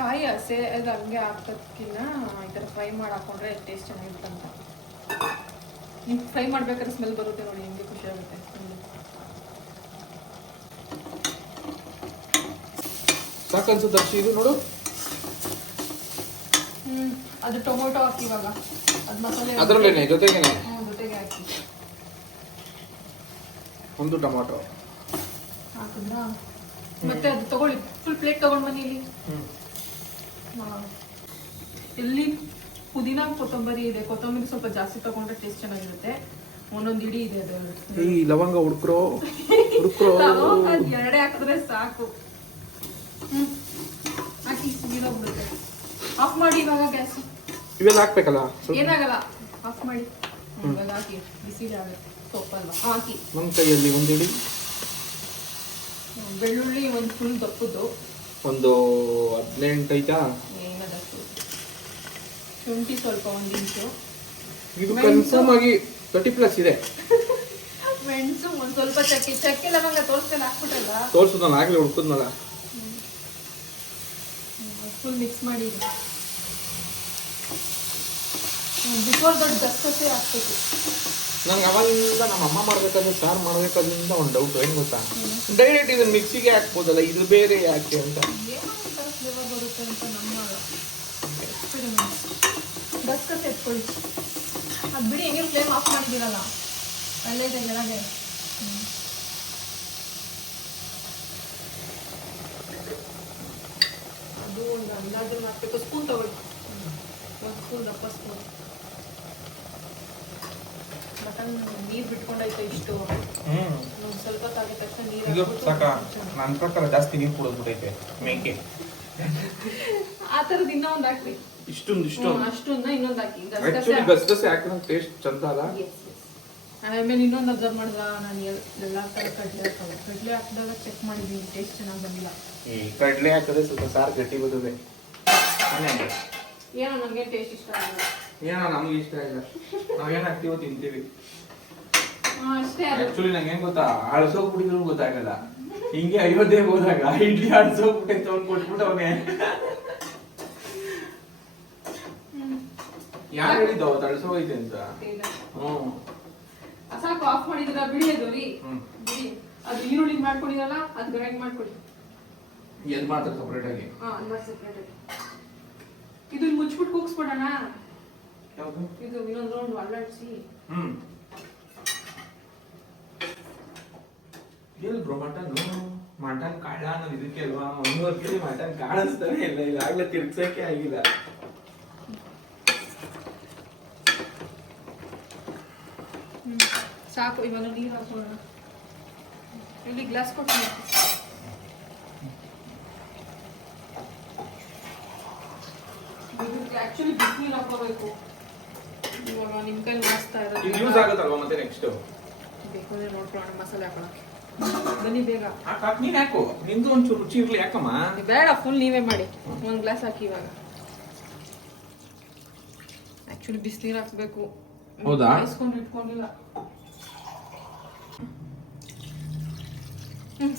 ಕಾಯಿ ಹಸೆ ಅದು ಹಂಗೆ ಹಾಕೋದಕ್ಕಿಂತ ಈ ಥರ ಫ್ರೈ ಮಾಡಿ ಹಾಕೊಂಡ್ರೆ ಟೇಸ್ಟ್ ಚೆನ್ನಾಗಿರುತ್ತೆ ಅಂತ. ನೀವು ಫ್ರೈ ಮಾಡ್ಬೇಕಾದ್ರೆ ಸ್ಮೆಲ್ ಬರುತ್ತೆ ನೋಡಿ, ನಿಮಗೆ ಖುಷಿ ಆಗುತ್ತೆ. ಸಾಕನ್ಸುತ್ತೆ ಅರ್ಶಿ, ಇದು ನೋಡು. ಅದು ಟೊಮೊಟೊ ಹಾಕಿ ಇವಾಗ, ಅದು ಮಸಾಲೆ ಅದರಲ್ಲೇನೆ ಜೊತೆಗೇನೆ ಜೊತೆಗೆ ಹಾಕಿ. 1 ಟೊಮೊಟೊ ಹಾಕಿದ್ರಾ? ಮತ್ತೆ ಅದು ತಗೊಳ್ಳಿ, ಫುಲ್ ಪ್ಲೇಟ್ ತಗೊಂಡ್ ಬನ್ನಿ ಇಲ್ಲಿ. ಇಲ್ಲಿ ಪುದೀನ ಕೊತ್ತಂಬರಿ ಇದೆ, ಕೊತ್ತಂಬರಿ ಸ್ವಲ್ಪ ಜಾಸ್ತಿ ತಗೊಂಡ್ರೆ ಟೇಸ್ಟ್ ಚೆನ್ನಾಗಿರುತ್ತೆ. ಒಂದೊಂದು ಇಡೀ ಇದೆ ಅದು. ಈ ಲವಂಗ ಹುಡ್ಕ್ರೋ ಎರಡೇ ಹಾಕಿದ್ರೆ ಸಾಕು. ಹಾಕಿ, ನೀರೋಗ್ಬಿಡುತ್ತೆ. ಆಫ್ ಮಾಡಿ ಇವಾಗ ಗ್ಯಾಸ್. ಇವೆಲ್ಲ ಹಾಕ್ಬೇಕಲ್ಲ? ಏನಾಗಲ್ಲ, ಆಫ್ ಮಾಡಿ. ಇವಾಗ ಹಾಕಿ, ಬಿಸಿಲಿ ಆಗುತ್ತೆ, ಸೊಪ್ಪಲ್ವಾ ಹಾಕಿ. ನನ್ನ ಕೈಯಲ್ಲಿ 1 ಇಡಿ ಬೆಳ್ಳುಳ್ಳಿ, ಒಂದು ಫುಲ್ ದಪ್ಪದ್ದು, ಒಂದು 18 ಐತಾ? ಏನದಷ್ಟು. ಶುಂಠಿ ಸ್ವಲ್ಪ 1 ಇಂಚು. ಇದು ಕನ್ಫರ್ಮ್ ಆಗಿ 30+ ಇದೆ. ಮೆಣಸು ಒಂದು ಸ್ವಲ್ಪ, ಚಕ್ಕೆ ಲವಂಗ ತೋರಿಸ್ಕೊಂಡು ಹಾಕ್ಬಿಟ್ರಲ್ಲ, ತೋರ್ಸು, ನಾನು ಆಗ್ಲೇ ಹುಡ್ಕುದ್ನಲ್ಲ. ಫುಲ್ ಮಿಕ್ಸ್ ಮಾಡಿ. ಬಿಫೋರ್ ದೊಡ್ಡ ಗಸಗಸೆ ಹಾಕ್ಬೇಕು. ನಂಗೆ ಅವಾಗಿಂದ ನಮ್ಮ ಅಮ್ಮ ಮಾಡ್ಬೇಕಾದ್ರೆ ಸಾರು ಮಾಡ್ಬೇಕಾದ್ರಿಂದ ಒಂದು ಡೌಟ್, ಏನು ಗೊತ್ತಾ? ಡೈರೆಕ್ಟ್ ಇದನ್ನ ಮಿಕ್ಸಿಗೆ ಹಾಕ್ಬೋದಲ್ಲ, ಇದು ಬೇರೆ ಯಾಕೆ ಅಂತ. ಏನೋ ಒಂಥರ ಫ್ಲೇವರ್ ಬರುತ್ತೆ ಅಂತ ನಮ್ಮ ಎಕ್ಸ್ಪೆರಿಮೆಂಟ್. ಗಸಗಸೆ ಎತ್ಕೊಳ್ಳಿ, ಅದು ಬಿಡಿ, ಹೆಂಗೆ ಫ್ಲೇಮ್ ಆಫ್ ಮಾಡಿದ್ದೀರಲ್ಲ. ಅಲ್ಲೇ ಇದೆ ಕೆಳಗೆ. ಅದು ಒಂದು ಅಂದಾಜು ಹಾಕ್ಬೇಕು. ಸ್ಪೂನ್ ತಗೊಳ್ಳಿ, ಒಂದು ಸ್ಪೂನ್ ದಪ್ಪ ಸ್ಪೂನ್. ಮಟನ್ ನೀರು ಬಿಟ್ಕೊಂಡೈತೆ ಇಷ್ಟು. ಒಂದು ಸ್ವಲ್ಪ ತಾಗಿದ ತಕ್ಷಣ ನೀರು ಸಾಕ. ನನ್ನ ಪ್ರಕಾರ ಜಾಸ್ತಿ ನೀರು ಕುಡಿದ್ಬಿಟ್ಟೈತೆ ಮೇಕೆ. ಆ ಥರದ್ದು ಇನ್ನೂ ಒಂದು ಹಾಕ್ರಿ. ಅಷ್ಟೊಂದ ಇನ್ನೊಂದು ಹಾಕಿ. ಗಸಗಸೆ ಹಾಕಿದ್ರೆ ಟೇಸ್ಟ್ ಚಂದ ಅಲ್ಲ. ಆಮೇಲೆ ಇನ್ನೊಂದು ಅಬ್ಸರ್ವ್ ಮಾಡಿದ್ರ, ನಾನು ಎಲ್ಲ ಥರ ಕಡಲೆ ಹಾಕಿದಾಗ ಚೆಕ್ ಮಾಡಿದ್ದೀನಿ, ಟೇಸ್ಟ್ ಚೆನ್ನಾಗಿ ಬಂದಿಲ್ಲ. ಈ ಕಡಲೆ ಹಾಕಿದ್ರೆ ಸ್ವಲ್ಪ ಸಾರು ಗಟ್ಟಿ ಬರ್ತದೆ. ಏನೋ ನನಗೆ ಟೇಸ್ಟ್ ಇಷ್ಟ ಆಗಿಲ್ಲ. ಏನೋ ನಮ್ಗೆ ಇಷ್ಟ ಇಲ್ಲ. ನಾವೇನು ಹಾಕ್ತೀವೋ ತಿಂತೀವಿ ಅಷ್ಟೇ. ಆಕ್ಚುಲಿ ನಂಗೆ ಹೆಂಗ್ ಗೊತ್ತಾ, ಅಳ್ಸೋಗ್ಬಿಟ್ಟಿದ್ರು ಗೊತ್ತಾಗಲ್ಲ. ಹಿಂಗೆ ಅಯೋಧ್ಯೆಗೆ ಹೋದಾಗ ಇಡ್ಲಿ ಅಳ್ಸೋಗ್ಬಿಟ್ಟೈತೆ ಅವ್ನು ಕೊಟ್ಬಿಟ್ಟು ಅವನೇ. ಯಾರು ಹೇಳಿದ್ದು ಅವತ್ತು ಅಳ್ಸೋಗೈತೆ ಅಂತ? ಸಾಕು, ಆಫ್ ಮಾಡಿದ್ರ ಬಿಡಿ. ಅದು ರೀ ಬಿಡಿ. ಅದು ಈರುಳ್ಳಿ ಮಾಡ್ಕೊಂಡಿರಲ್ಲ, ಅದು ಗ್ರೈಂಡ್ ಮಾಡ್ಕೊಡಿ. ಎಲ್ಲಿ ಮಾತ್ರ ಸಪ್ರೇಟ್ ಆಗಿ? ಸಪ್ರೇಟ್ ಆಗಿ. ಇದು ಮುಚ್ಬಿಟ್ಟು ಕೂಗ್ಸ್ಬಿಡೋಣ. ಯಾವುದು? ಇದು ಇನ್ನೊಂದು ರೌಂಡ್ ಅಲ್ಲಾಡಿಸಿ. ಎಲ್ಲಿ ಬ್ರೋ ಮಟನ್ ಕಾಳ ಅನ್ನೋದು ಇದಕ್ಕೆ ಅಲ್ವಾ? 1 ಕೆಜಿ ಮಟನ್ ಕಾಣಿಸ್ತಾನೆ ಇಲ್ಲ. ಇದಾಗ್ಲೇ ತಿರ್ಗ್ಸಕ್ಕೆ ಆಗಿಲ್ಲ. ಸಾಕು, ಇವಾಗ ನೀರು ಹಾಕೋಣ. ಇಲ್ಲಿ ಗ್ಲಾಸ್ ಕೊಟ್ಟು ಆಕ್ಚುಲಿ ಬಿಸಿನೀರು ಹಾಕೋಬೇಕು. ಇವಾಗ ನಿಮ್ಮ ಕೈ ಮಾಡಿಸ್ತಾ ಇರೋದು ಇದು ಯೂಸ್ ಆಗುತ್ತಲ್ವಾ ಮತ್ತೆ ನೆಕ್ಸ್ಟ್? ಬೇಕು ಅಂದ್ರೆ ನೋಡ್ಕೊಳ್ಳೋಣ. ಮಸಾಲೆ ಹಾಕೋಣಕ್ಕೆ ಬನ್ನಿ ಬೇಗ. ನೀನ್ ಹಾಕು, ನಿಂದು ಒಂಚೂರು ರುಚಿ ಇರ್ಲಿ. ಯಾಕಮ್ಮ ಬೇಡ, ಫುಲ್ ನೀವೇ ಮಾಡಿ. ಒಂದು ಗ್ಲಾಸ್ ಹಾಕಿ. ಇವಾಗ ಆಕ್ಚುಲಿ ಬಿಸಿನೀರು ಹಾಕ್ಬೇಕು. ಹೌದಾ? ಹಾಯಿಸ್ಕೊಂಡು ಇಟ್ಕೊಂಡಿಲ್ಲ.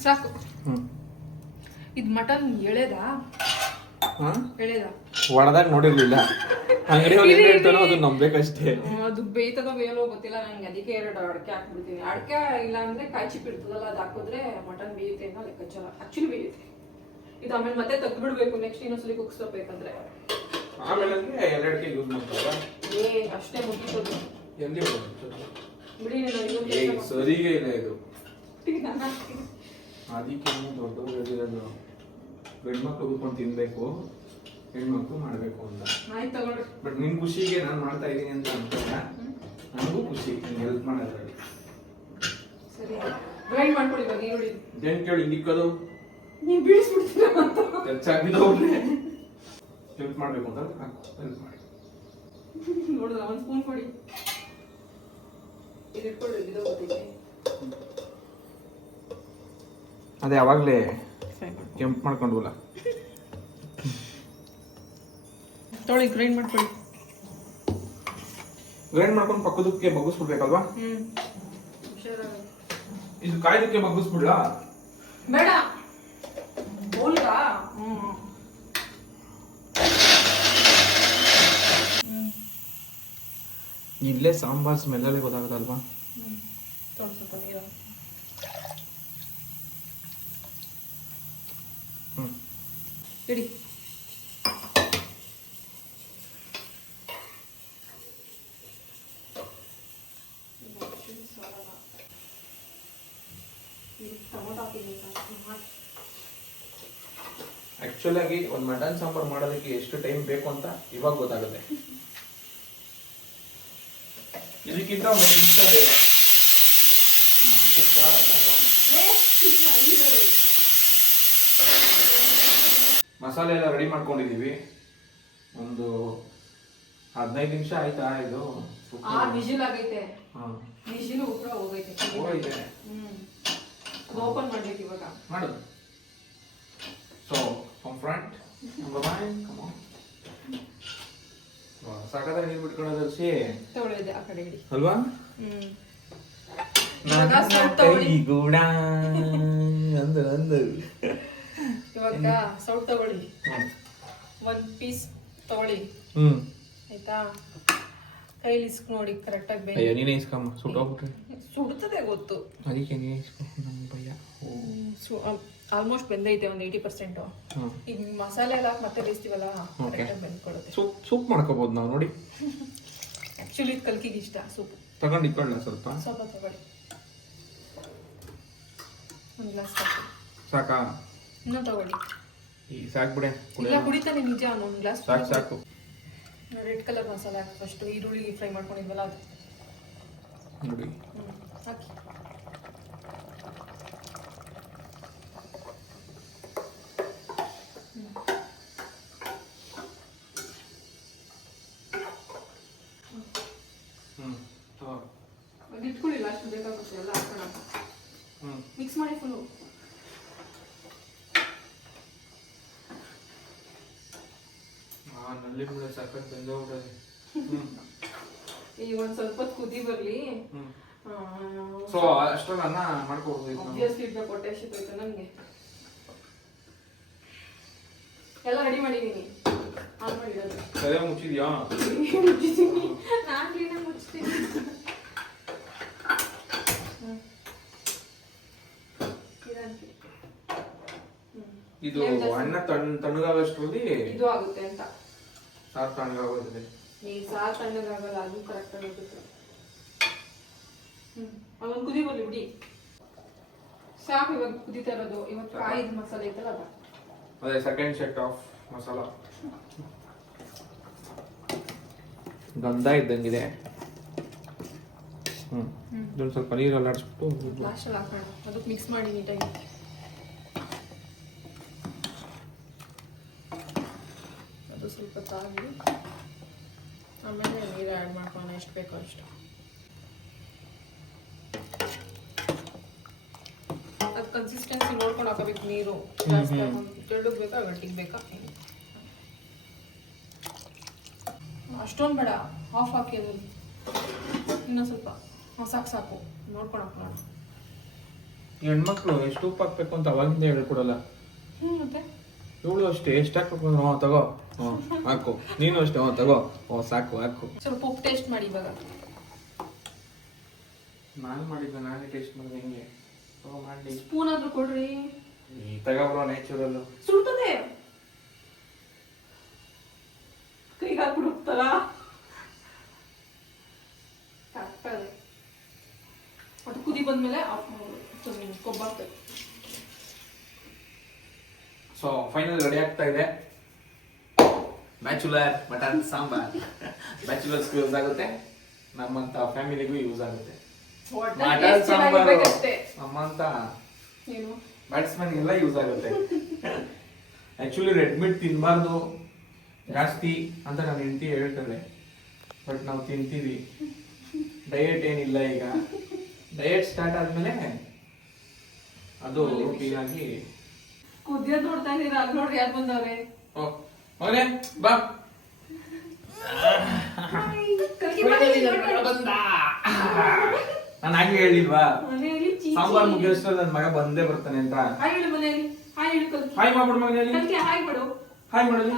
ಸಾಕು. ಇದು ಮಟನ್ ಎಳೆದಾ? ಒಡದಾಗ ನೋಡಿರ್ಲಿಲ್ಲ. ಅಂಗಡಿ ಅದು ನಂಬೇಕಷ್ಟೇ. ಅದು ಬೇಯ್ತದೋ ಬೇಯಲ್ಲೋ ಗೊತ್ತಿಲ್ಲ ನಂಗೆ. ಅದಕ್ಕೆ 2 ಅಡಕೆ ಹಾಕ್ಬಿಡ್ತೀನಿ. ಅಡಕೆ ಇಲ್ಲ ಅಂದ್ರೆ ಕಾಯಿ ಚಿಪ್ ಇರ್ತದಲ್ಲ, ಅದು ಹಾಕಿದ್ರೆ ಮಟನ್ ಬೇಯುತ್ತೆ ಅನ್ನೋ ಲೆಕ್ಕಾಚಾರ. ಆಕ್ಚುಲಿ ಬೇಯುತ್ತೆ ಇದು. ಆಮೇಲೆ ಮತ್ತೆ ತೆಗ್ದ್ಬಿಡ್ಬೇಕು ನೆಕ್ಸ್ಟ್ ಇನ್ನೊಂದ್ಸಲಿ ಕುಗ್ಸ್ಬೇಕಂದ್ರೆ. ಆಮೇಲೆ ಅಂದ್ರೆ 2 ಅಡಕೆ ಯೂಸ್ ಮಾಡ್ತಾರ. ಅಷ್ಟೇ ಮುಗಿಸೋದು. ಎಲ್ಲಿ ಬಿಡಿ. ಸರಿಗೆ ಇಲ್ಲ ಇದು. ಅದಕ್ಕೆ ದೊಡ್ಡವರು ಹೇಳಿರೋದು, ಗಂಡ್ಮಕ್ಳು ಕೂತ್ಕೊಂಡು ತಿನ್ಬೇಕು, ಹೆಣ್ಮಕ್ಳು ಮಾಡ್ಬೇಕು ಅಂತ. ಆಯ್ತು ತಗೊಳ್ರಿ. ಬಟ್ ನಿನ್ ಖುಷಿಗೆ ನಾನು ಮಾಡ್ತಾ ಇದ್ದೀನಿ ಅಂತ ಅನ್ಕೊಂಡ. ನನಗೂ ಖುಷಿ ನಿಂಗೆ ಹೆಲ್ಪ್ ಮಾಡೋದ್ರಲ್ಲಿ. ಸರಿ, ಗ್ರೈಂಡ್ ಮಾಡ್ಕೊಳ್ಳಿ ಇವಾಗ ಈರುಳ್ಳಿ. ಏನ್ ಕೇಳಿ ಹಿಂಗಿಕ್ಕೋದು? ನೀವು ಬೀಳಿಸ್ಬಿಡ್ತೀರಾ ಅಂತ ಹೆಚ್ಚಾಗಿದ್ದವ್ರೆ ಹೆಲ್ಪ್ ಮಾಡ್ಬೇಕು ಅಂತ ಹೆಲ್ಪ್ ಮಾಡಿ. ನೋಡಿದ್ರ ಒಂದು ಸ್ಪೂನ್ ಕೊಡಿ. ಇದು ಇಟ್ಕೊಳ್ಳಿ, ಇದು ಗೊತ್ತೈತೆ. ಅದೇ ಅವಾಗಲೇ ಕೆಂಪು ಮಾಡ್ಕೊಂಡ್ವಲ್ಲ. ತೊಳಿ ಗ್ರೈಂಡ್ ಮಾಡ್ಕೊಳ್ಳಿ. ಗ್ರೈಂಡ್ ಮಾಡ್ಕೊಂಡು ಪಕ್ಕದಕ್ಕೆ ಬಗ್ಗಿಸ್ಬಿಡ್ಬೇಕಲ್ವಾ? ಹುಷಾರಾಗಿ. ಇದು ಕಾಯ್ದಕ್ಕೆ ಬಗ್ಗಿಸ್ಬಿಡ್ಲಾ? ಬೇಡ, ಬೋಲ್ಗಾ? ಇಲ್ಲೇ ಸಾಂಬಾರ್ ಸ್ಮೆಲ್ಲಲ್ಲೇ ಗೊತ್ತಾಗುತ್ತಲ್ವಾ? ಸ್ವಲ್ಪ ನೀರು. ಇಡಿ. ಆಕ್ಚುಲ್ ಆಗಿ ಒಂದು ಮಟನ್ ಸಾಂಬಾರ್ ಮಾಡೋದಕ್ಕೆ ಎಷ್ಟು ಟೈಮ್ ಬೇಕು ಅಂತ ಇವಾಗ ಗೊತ್ತಾಗುತ್ತೆ. ಇದಕ್ಕಿಂತ ಒಂದು ನಿಮಿಷ ಬೇಕು. ಮಸಾಲೆ ಎಲ್ಲ ರೆಡಿ ಮಾಡ್ಕೊಂಡಿದೀವಿ. ಒಂದು 15 ನಿಮಿಷ ಆಯ್ತಾ? ಇದು ವಿಜಿಲ್ ಆಗೈತೆ. ವಿಜಿಲ್ ಕೂಡ ಹೋಗೈತೆ. ಅದು ಓಪನ್ ಮಾಡ್ಬೇಕು ಇವಾಗ. ಮಾಡು. So from front come on. ಸಾಕಾದ್ರೆ ನೀರು ಬಿಟ್ಕೊಳ್ಳೋದರ್ಸಿ ತಗೊಳ್ಳಿದೆ ಆ ಕಡೆ ಇಡಿ ಅಲ್ವಾ? ಗೂಡ ಇವಾಗ ಸೌಟ್ ತಗೊಳ್ಳಿ. 1 ಪೀಸ್ ತಗೊಳ್ಳಿ. ಆಯ್ತಾ? ಕೈಲಿ ಇಸ್ಕ್ ನೋಡಿ ಕರೆಕ್ಟ್ ಆಗಿ ಬೇಗ. ನೀನೇ ಇಸ್ಕಮ್ಮ, ಸುಟ್ಟೋಗ್ಬಿಟ್ರೆ. ಸುಡುತ್ತದೆ ಗೊತ್ತು, ಅದಕ್ಕೆ ನೀನೇ ಇಸ್ಕೊ. ನಮ್ಮ ಭಯ. ಆಲ್ಮೋಸ್ಟ್ ಬೆಂದೈತೆ ಒಂದು 80%. ಈಗ ಮಸಾಲೆ ಎಲ್ಲ ಮತ್ತೆ ಬೇಯಿಸ್ತೀವಲ್ಲ, ಕರೆಕ್ಟಾಗಿ ಬೆಂದ್ಕೊಳ್ಳುತ್ತೆ. ಸೂಪ್ ಮಾಡ್ಕೋಬಹುದು ನಾವು ನೋಡಿ. ಆಕ್ಚುಲಿ ಕಲ್ಕಿಗೆ ಇಷ್ಟ ಸೂಪ್. ತಗೊಂಡು ಇಟ್ಕೊಳ್ಳ ಸ್ವಲ್ಪ ಸ್ವಲ್ಪ ತಗೊಳ್ಳಿ. ಒಂದು ಗ್ಲಾಸ್ ಸಾಕು. ಸಾಕಾ? ಇನ್ನೂ ತಗೊಳ್ಳಿ. ಈ ಸಾಕು ಬಿಡೆ. ಇಲ್ಲ ಕುಡಿತಾನೆ ನಿಜ. ಒಂದು ಗ್ಲಾಸ್ ಸಾಕು ಸಾಕು. ರೆಡ್ ಕಲರ್ ಮಸಾಲೆ ಹಾಕಿ ಫಸ್ಟ್. ಈರುಳ್ಳಿ ಫ್ರೈ ಮಾಡ್ಕೊಂಡಿದ್ವಲ್ಲ ಅದು ನೋಡಿ. ಹಾಕಿ. ಅದು ಇಟ್ಕೊಳ್ಳಿಲ್ಲ, ಅಷ್ಟು ಬೇಕಾಗುತ್ತೆ ಎಲ್ಲ ಹಾಕೋಣ. ಮಿಕ್ಸ್ ಮಾಡಿ ಫುಲ್ಲು. ನಲ್ಲಿ ಕೂಡ ಸಖತ್ ಬೆಂದೋಗ್ಬಿಟ್ಟದೆ. ಈಗ ಒಂದು ಸ್ವಲ್ಪ ಹೊತ್ತು ಕುದಿ ಬರಲಿ. ಸೊ ಅಷ್ಟರಲ್ಲಿ ಅನ್ನ ಮಾಡ್ಕೊಡ್ಬೇಕು. ಆಬ್ವಿಯಸ್ಲಿ ಇಡ್ಬೇಕು, ಹೊಟ್ಟೆ ಹಸಿತೈತೆ ನನಗೆ. ಎಲ್ಲ ರೆಡಿ ಮಾಡಿದ್ದೀನಿ. ಆನ್ ಮಾಡಿರೋದು. ಸರಿ ಮುಚ್ಚಿದ್ಯಾ? ಮುಚ್ಚಿದ್ದೀನಿ ನಾನು. ಕ್ಲೀನಾಗಿ ಮುಚ್ತೀನಿ. ಇದು ಅನ್ನ ತಣ್ಣಗಾಗಷ್ಟರಲ್ಲಿ ಇದು ಆಗುತ್ತೆ ಅಂತ. ಸಾರು ತಣ್ಣಗಾಗೋದಿದೆ. ಈ ಸಾರು ತಣ್ಣಗಾಗಲ್ಲ, ಅದು ಕರೆಕ್ಟ್ ಆಗುತ್ತೆ. ಅದೊಂದು ಕುದಿ ಬರ್ಲಿ ಬಿಡಿ. ಸಾಕು ಇವಾಗ ಕುದಿತಾ ಇರೋದು. ಇವತ್ತು ಕಾಯಿದ ಮಸಾಲೆ ಐತಲ್ಲ ಅದ. ಅದೇ ಸೆಕೆಂಡ್ ಸೆಟ್ ಆಫ್ ಮಸಾಲ. ಗಂಧ ಇದ್ದಂಗಿದೆ. ಇದೊಂದು ಸ್ವಲ್ಪ ನೀರಲ್ಲಿ ಆಡಿಸ್ಬಿಟ್ಟು ಲಾಸ್ಟಲ್ಲಿ ಹಾಕೋಣ. ಅದಕ್ಕೆ ಮಿಕ್ಸ್ ಮಾಡಿ ನೀಟಾಗಿ. ಅದು ಸ್ವಲ್ಪ ತಾಗಿ ಆಮೇಲೆ ನೀರು ಆ್ಯಡ್ ಮಾಡ್ಕೊಳ್ಳೋಣ, ಎಷ್ಟು ಬೇಕೋ ಅಷ್ಟು. ಅದು ಕನ್ಸಿಸ್ಟೆನ್ಸಿ ನೋಡ್ಕೊಂಡು ಹಾಕೋಬೇಕು ನೀರು. ಜಾಸ್ತಿ ತೆಳ್ಳಗೆ ಬೇಕಾ ಗಟ್ಟಿಗೆ ಬೇಕಾ? ಅಷ್ಟೊಂದು ಬೇಡ, ಹಾಫ್ ಹಾಕಿ. ಅದು ಇನ್ನೂ ಸ್ವಲ್ಪ ಸಾಕು ಸಾಕು ನೋಡ್ಕೊಂಡು ಹಾಕೋಣ. ಹೆಣ್ಮಕ್ಳು ಎಷ್ಟು ಉಪ್ಪು ಹಾಕ್ಬೇಕು ಅಂತ ಅವಾಗಿಂದ ಹೇಳ್ಕೊಡಲ್ಲ. ಮತ್ತೆ ಇವಳು ಅಷ್ಟೇ ಎಷ್ಟು ಹಾಕ್ಬೇಕು. ತಗೋ ಹಾಕು. ನೀನು ಅಷ್ಟೇ ತಗೋ. ಸಾಕು ಹಾಕು. ಸ್ವಲ್ಪ ಉಪ್ಪು ಟೇಸ್ಟ್ ಮಾಡಿ ಇವಾಗ. ನಾನು ಮಾಡಿದ್ದೆ, ನಾನೇ ಟೇಸ್ಟ್ ಮಾಡಿದೆ. ಹೆಂಗೆ ಮಾಡಿ ಸ್ಪೂನ್ ಆದ್ರೂ ಕೊಡ್ರಿ. ಈ ತಗೊಬ್ರೋ ನ್ಯಾಚುರಲ್. ಸುಡ್ತದೆ ಕೈಗೆ ಹಾಕ್ಬಿಡುತ್ತಲ್ಲ. ಕರೆಕ್ಟಾಗಿ ಅದು ಕುದಿ ಬಂದ್ಮೇಲೆ ಆಫ್ ಮಾಡ್ಬೋದು. ಕೊಬ್ಬಾಗ್ತದೆ. ಸೊ ಫೈನಲ್ ರೆಡಿ ಆಗ್ತಾ ಇದೆ ಬ್ಯಾಚುಲರ್ ಮಟನ್ ಸಾಂಬಾರ್. ಬ್ಯಾಚುಲರ್ಸ್ಗೂ ಯೂಸ್ ಆಗುತ್ತೆ, ನಮ್ಮಂತ ಫ್ಯಾಮಿಲಿಗೂ ಯೂಸ್ ಆಗುತ್ತೆ. ಮಟನ್ ಸಾಂಬಾರು ನಮ್ಮಂತ ಬ್ಯಾಟ್ಸ್ಮನ್ಗೆಲ್ಲ ಯೂಸ್ ಆಗುತ್ತೆ. ಆಕ್ಚುಲಿ ರೆಡ್ ಮೀಟ್ ತಿನ್ಬಾರ್ದು ಜಾಸ್ತಿ ಅಂತ ನನ್ನ ಹೆಂಡತಿ ಹೇಳ್ತಾರೆ. ಬಟ್ ನಾವು ತಿಂತೀವಿ. ಡಯಟ್ ಏನಿಲ್ಲ. ಈಗ ಡಯಟ್ ಸ್ಟಾರ್ಟ್ ಆದ್ಮೇಲೆ ಅದು ರೂಟೀನ್ ಆಗಿ ಕುದಿಯೋದು ನೋಡ್ತಾ ಇದೀರ. ಅಲ್ಲಿ ನೋಡ್ರಿ ಯಾರು ಬಂದವ್ರೆ. ಮಗನೇ ಬಾ. ನಾನು ಹಾಗೆ ಹೇಳಿಲ್ವಾ ಸಾಂಬಾರ್ ಮುಗಿಯೋಷ್ಟು ನನ್ನ ಮಗ ಬಂದೇ ಬರ್ತಾನೆ ಅಂತ. ಹಾಯ್ ಹೇಳು ಮನೆಯಲ್ಲಿ. ಹಾಯ್ ಹೇಳು ಕಲ್ಕಿ. ಹಾಯ್ ಮಾಡ್ಬಿಡು ಮನೆಯಲ್ಲಿ. ಕಲ್ಕಿ ಹಾಯ್ ಮಾಡು. ಹಾಯ್ ಮಾಡಲಿ.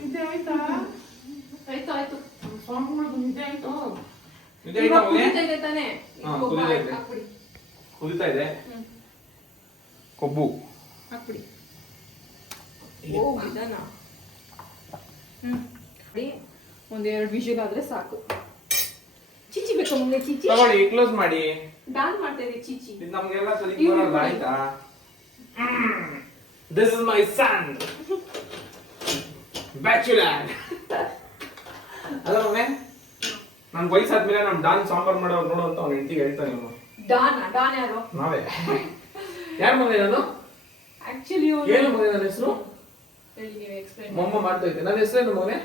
ನಿದ್ದೆ ಆಯ್ತಾ? ಆಯ್ತು ಆಯ್ತು. ನಿದ್ದೆ ಆಯ್ತು. ನಿದ್ದೆ ಆಯ್ತಾ ಮಗನೇ? ಕುದಿತಾ ಇದೆ ತಾನೆ. ಕುದಿತಾ ಇದೆ. ಕೊಬ್ಬು ಹಾಕ್ಬಿಡಿ. ಓ ನಿಧಾನ. ಒಂದೆರಡು ವಿಷಲ್ ಆದ್ರೆ ಸಾಕು. ಚೀಚಿ ಬೇಕಾ ಮುಂದೆ? ಚೀಚಿ ತಗೊಳ್ಳಿ, ಕ್ಲೋಸ್ ಮಾಡಿ. ಡಾನ್ಸ್ ಮಾಡ್ತಾ ಇದೆ ಚೀಚಿ. ಇದು ನಮಗೆಲ್ಲ ಸರಿ ಬರಲ್ಲ ಆಯ್ತಾ? This is my son. Bachelor. ಅಲ್ಲ ಮನೆ ನನ್ನ ವಯಸ್ಸಾದ್ಮೇಲೆ ನಮ್ ಡಾನ್ ಸಾಂಬಾರ್ ಮಾಡೋರು ನೋಡು ಅಂತ ಅವ್ನ ಹೆಂಡತಿಗೆ ಹೇಳ್ತಾನೆ. ಇವನು ಡಾನ್ ಯಾರು? ನಾವೇ. ಯಾರು ಮಗ ನಾನು? ಆಕ್ಚುಲಿ ಏನು ಮಗ ನನ್ನ ಹೆಸರು? ಹೇಳಿ ನೀವು ಎಕ್ಸ್ಪ್ಲೈನ್. ಮಮ್ಮ ಮಾಡ್ತಾ ಇದ್ದೆ. ನನ್ನ ಹೆಸರೇನು ಮಗನೇ?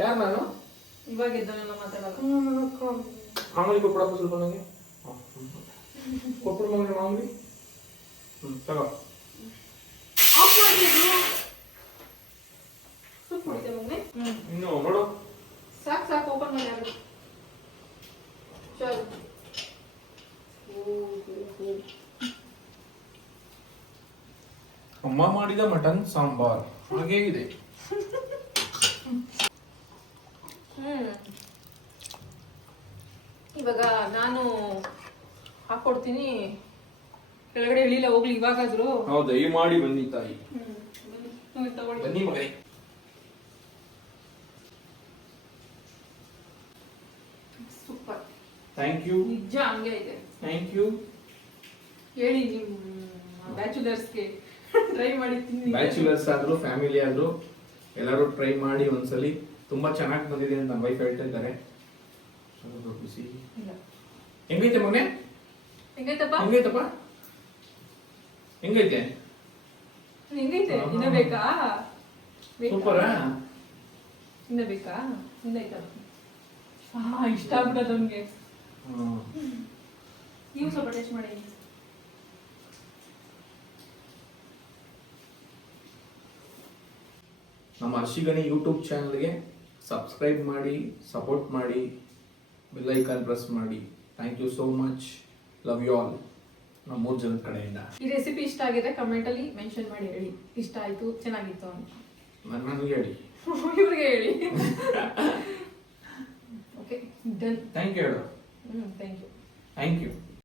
ಯಾರು ನಾನು? ಇವಾಗ ಇದ್ದವನೆಲ್ಲ ಮಾತಾಡಲ್ಲ. ಮಾಮೂಲಿ ಕೊಟ್ಬಿಡಪ್ಪ ಸ್ವಲ್ಪ ನನಗೆ. ಕೊಟ್ಬಿಡು ಮಗನೇ ಮಾಮೂಲಿ. ತಗೋ. ಆಫ್ ಮಾಡಿದ್ರು. ಸೂಪ್ ಮಾಡಿದೆ ಮಗನೇ. ಇನ್ನು ನೋಡು. ಸಾಕು ಸಾಕು. ಓಪನ್ ಮಾಡಿ ಅದು. ಚಲ್. ಅಮ್ಮ ಮಾಡಿದ ಮಟನ್ ಸಾಂಬಾರ್ ಹಾಗೇ ಇದೆ. ಇವಾಗ ನಾನು ಹಾಕೊಡ್ತೀನಿ. ಕೆಳಗಡೆ ಇಳಿಲ್ಲ, ಹೋಗ್ಲಿ ಇವಾಗಾದ್ರು. ಹೌದು, ದಯ ಮಾಡಿ ಬನ್ನಿ ತಾಯಿ. ತಗೊಳ್ಳಿ. ಬನ್ನಿ ಮಗನೇ. ಥ್ಯಾಂಕ್ ಯು ನಿಜ ಹಂಗೆ ಇದೆ. Thank you. ಹೇಳಿ ನಿಮ್ಮ ಬ್ಯಾಚುಲರ್ಸ್ಗೆ ಟ್ರೈ ಮಾಡಿ ತಿನ್ನಿ. ಬ್ಯಾಚುಲರ್ಸ್ ಆದ್ರು ಫ್ಯಾಮಿಲಿ ಆದ್ರು ಎಲ್ಲರೂ ಟ್ರೈ ಮಾಡಿ ಒಂದ್ಸಲಿ. ತುಂಬಾ ಚೆನ್ನಾಗಿ ಬಂದಿದೆ ಅಂತ ನನ್ನ ವೈಫ್ ಹೇಳ್ತಾ ಇದ್ದಾರೆ. ಬಿಸಿ ಇಲ್ಲ. ಹೆಂಗೈತೆ ಮಗನೆ? ಹೆಂಗೈತಪ್ಪ? ಹೆಂಗೈತಪ್ಪ? ಹೆಂಗೈತೆ? ಹೆಂಗೈತೆ? ಇನ್ನ ಬೇಕಾ? ಸೂಪರಾ? ಇನ್ನ ಬೇಕಾ? ಇನ್ನ ಆಯ್ತಾ? ಇಷ್ಟ ಆಗ್ಬಿಡೋದು ಅವ್ನಿಗೆ. ನೀವು ಸ್ವಲ್ಪ ಟೇಸ್ಟ್ ಮಾಡಿ. ನಮ್ಮ ಹರ್ಷಿಗಣಿ ಯೂಟ್ಯೂಬ್ ಚಾನಲ್ಗೆ ಸಬ್ಸ್ಕ್ರೈಬ್ ಮಾಡಿ, ಸಪೋರ್ಟ್ ಮಾಡಿ, ಬೆಲ್ ಐಕಾನ್ ಪ್ರೆಸ್ ಮಾಡಿ. Thank you so much. Love you all. ನಮ್ಮ 3 ಜನದ ಕಡೆಯಿಂದ. ಈ ರೆಸಿಪಿ ಇಷ್ಟ ಆಗಿದ್ರೆ ಕಮೆಂಟ್ ಅಲ್ಲಿ ಮೆನ್ಷನ್ ಮಾಡಿ ಹೇಳಿ, ಇಷ್ಟ ಆಯ್ತು, ಚೆನ್ನಾಗಿತ್ತು ಅಂತ. ನನಗೆ ಹೇಳಿ. ಇವ್ರಿಗೆ ಹೇಳಿ. Okay done. ಥ್ಯಾಂಕ್ ಯು ಹೇಳು. Thank you. Thank you.